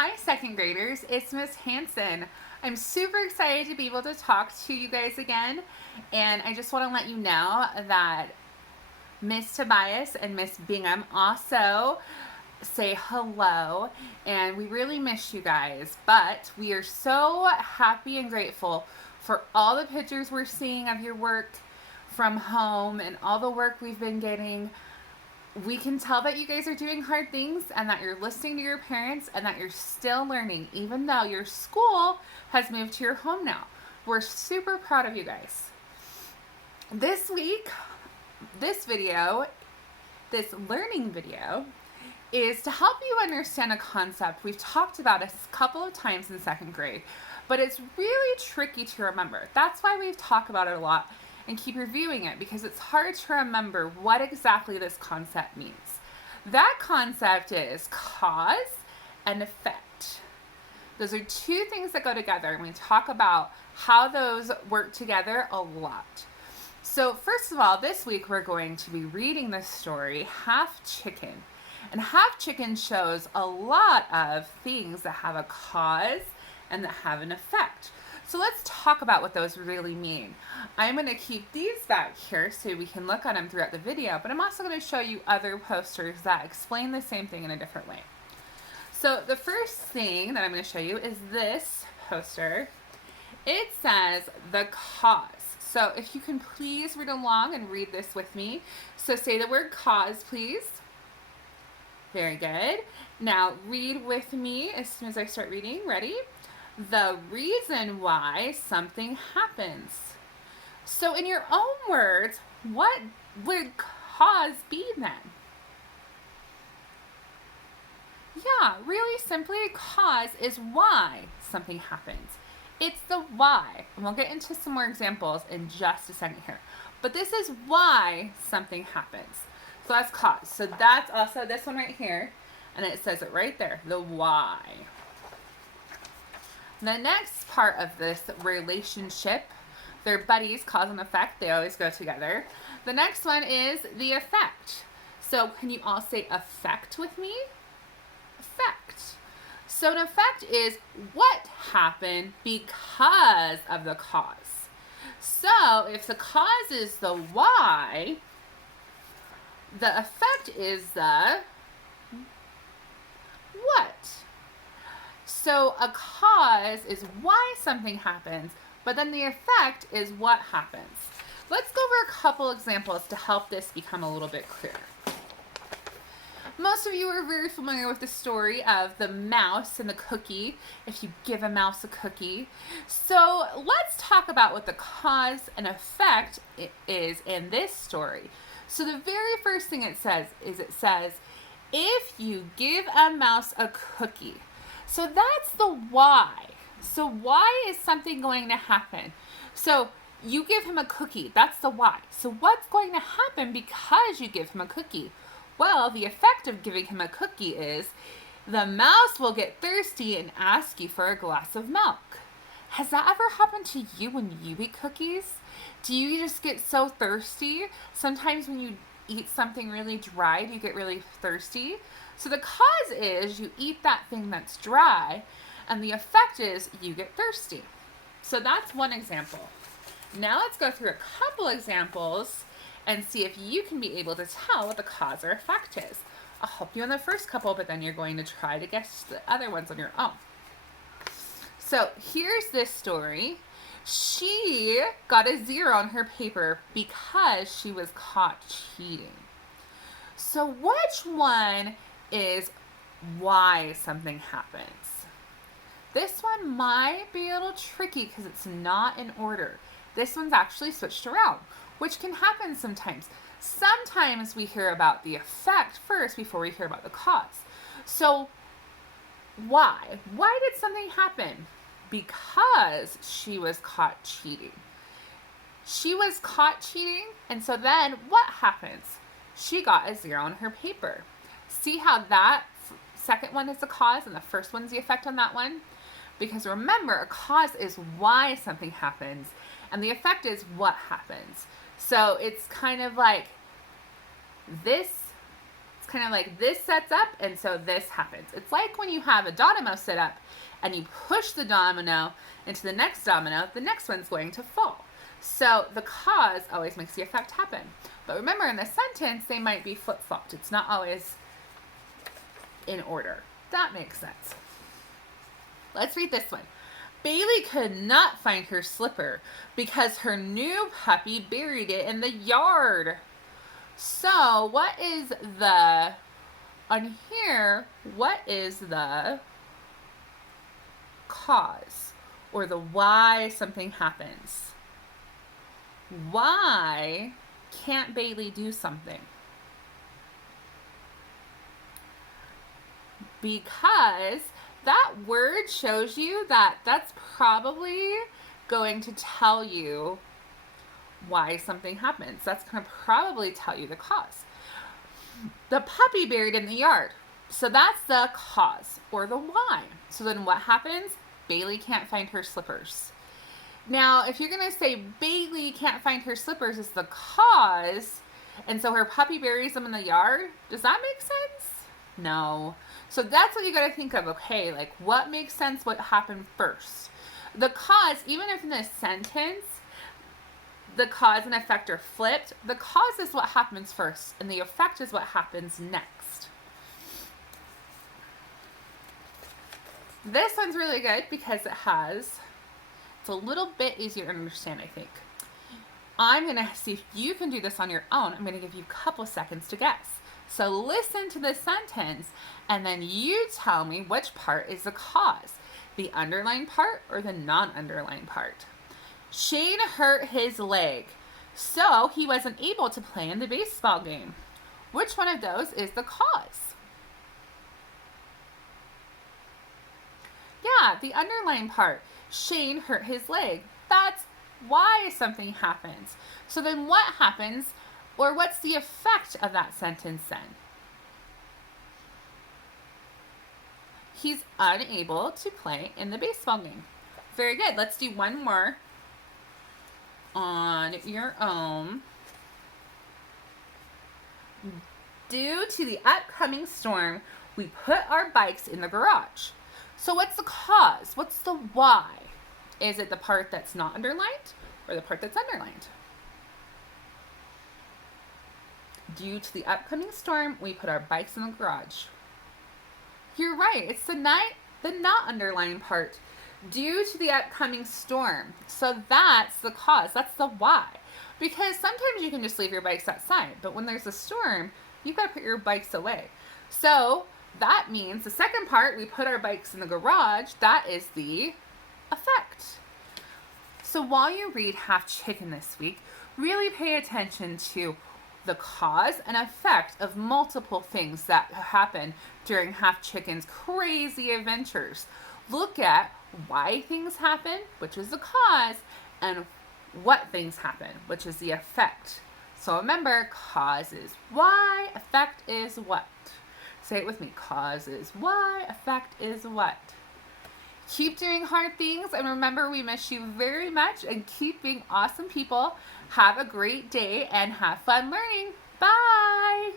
Hi, second graders. It's Miss Hanson. I'm super excited to be able to talk to you guys again. And I just want to let you know that Miss Tobias and Miss Bingham also say hello. And we really miss you guys. But we are so happy and grateful for all the pictures we're seeing of your work from home and all the work we've been getting. We can tell that you guys are doing hard things and that you're listening to your parents and that you're still learning, even though your school has moved to your home now. We're super proud of you guys. This week, this learning video, is to help you understand a concept we've talked about a couple of times in second grade, but it's really tricky to remember. That's why we've talked about it a lot and keep reviewing it, because it's hard to remember what exactly this concept means. That concept is cause and effect. Those are two things that go together, and we talk about how those work together a lot. So first of all, this week we're going to be reading the story Half Chicken. And Half Chicken shows a lot of things that have a cause and that have an effect. So let's talk about what those really mean. I'm going to keep these back here so we can look at them throughout the video, but I'm also going to show you other posters that explain the same thing in a different way. So the first thing that I'm going to show you is this poster. It says the cause. So if you can please read along and read this with me. So say the word cause, please. Very good. Now read with me as soon as I start reading. Ready? The reason why something happens. So in your own words, what would cause be then? Yeah, really simply, cause is why something happens. It's the why. And we'll get into some more examples in just a second here. But this is why something happens. So that's cause. So that's also this one right here. And it says it right there, the why. The next part of this relationship, they're buddies, cause and effect. They always go together. The next one is the effect. So can you all say effect with me? Effect. So an effect is what happened because of the cause. So if the cause is the why, the effect is the what. So a cause is why something happens, but then the effect is what happens. Let's go over a couple examples to help this become a little bit clearer. Most of you are very familiar with the story of the mouse and the cookie, if you give a mouse a cookie. So let's talk about what the cause and effect is in this story. So the very first thing it says, if you give a mouse a cookie. So that's the why. So why is something going to happen? So you give him a cookie. That's the why. So what's going to happen because you give him a cookie? Well, the effect of giving him a cookie is the mouse will get thirsty and ask you for a glass of milk. Has that ever happened to you when you eat cookies? Do you just get so thirsty? Sometimes when you eat something really dry, you get really thirsty. So the cause is you eat that thing that's dry, and the effect is you get thirsty. So that's one example. Now let's go through a couple examples and see if you can be able to tell what the cause or effect is. I'll help you on the first couple, but then you're going to try to guess the other ones on your own. So here's this story. She got a 0 on her paper because she was caught cheating. So which one is why something happens? This one might be a little tricky because it's not in order. This one's actually switched around, which can happen sometimes. Sometimes we hear about the effect first before we hear about the cause. So why? Why did something happen? Because she was caught cheating. She was caught cheating, and so then what happens? She got a 0 on her paper. See how that second one is the cause and the first one's the effect on that one? Because remember, a cause is why something happens, and the effect is what happens. So it's kind of like this. It's kind of like this sets up, and so this happens. It's like when you have a domino set up and you push the domino into the next domino, the next one's going to fall. So the cause always makes the effect happen. But remember, in the sentence, they might be flip-flopped. It's not always in order. That makes sense. Let's read this one. Bailey could not find her slipper because her new puppy buried it in the yard. So what is the, on here, what is the cause or the why something happens? Why can't Bailey do something? Because that word shows you that that's probably going to tell you why something happens. That's going to probably tell you the cause. The puppy buried in the yard. So that's the cause or the why. So then what happens? Bailey can't find her slippers. Now, if you're going to say Bailey can't find her slippers is the cause, and so her puppy buries them in the yard, does that make sense? No. So that's what you got to think of. Okay, like what makes sense, what happened first? The cause, even if in this sentence, the cause and effect are flipped, the cause is what happens first, and the effect is what happens next. This one's really good because it's a little bit easier to understand, I think. I'm going to see if you can do this on your own. I'm going to give you a couple seconds to guess. So listen to this sentence, and then you tell me which part is the cause, the underlined part or the non-underlined part. Shane hurt his leg, so he wasn't able to play in the baseball game. Which one of those is the cause? Yeah, the underlined part. Shane hurt his leg. That's why something happens. So then what happens, or what's the effect of that sentence then? He's unable to play in the baseball game. Very good. Let's do one more on your own. Due to the upcoming storm, we put our bikes in the garage. So what's the cause? What's the why? Is it the part that's not underlined or the part that's underlined? Due to the upcoming storm, we put our bikes in the garage. You're right. It's the not underlined part. Due to the upcoming storm. So that's the cause. That's the why. Because sometimes you can just leave your bikes outside, but when there's a storm, you've got to put your bikes away. So that means the second part, we put our bikes in the garage, that is the effect. So while you read Half Chicken this week, really pay attention to the cause and effect of multiple things that happen during Half Chicken's crazy adventures. Look at why things happen, which is the cause, and what things happen, which is the effect. So remember, cause is why, effect is what. Say it with me. Cause is why, effect is what. Keep doing hard things, and remember, we miss you very much, and keep being awesome people. Have a great day and have fun learning. Bye!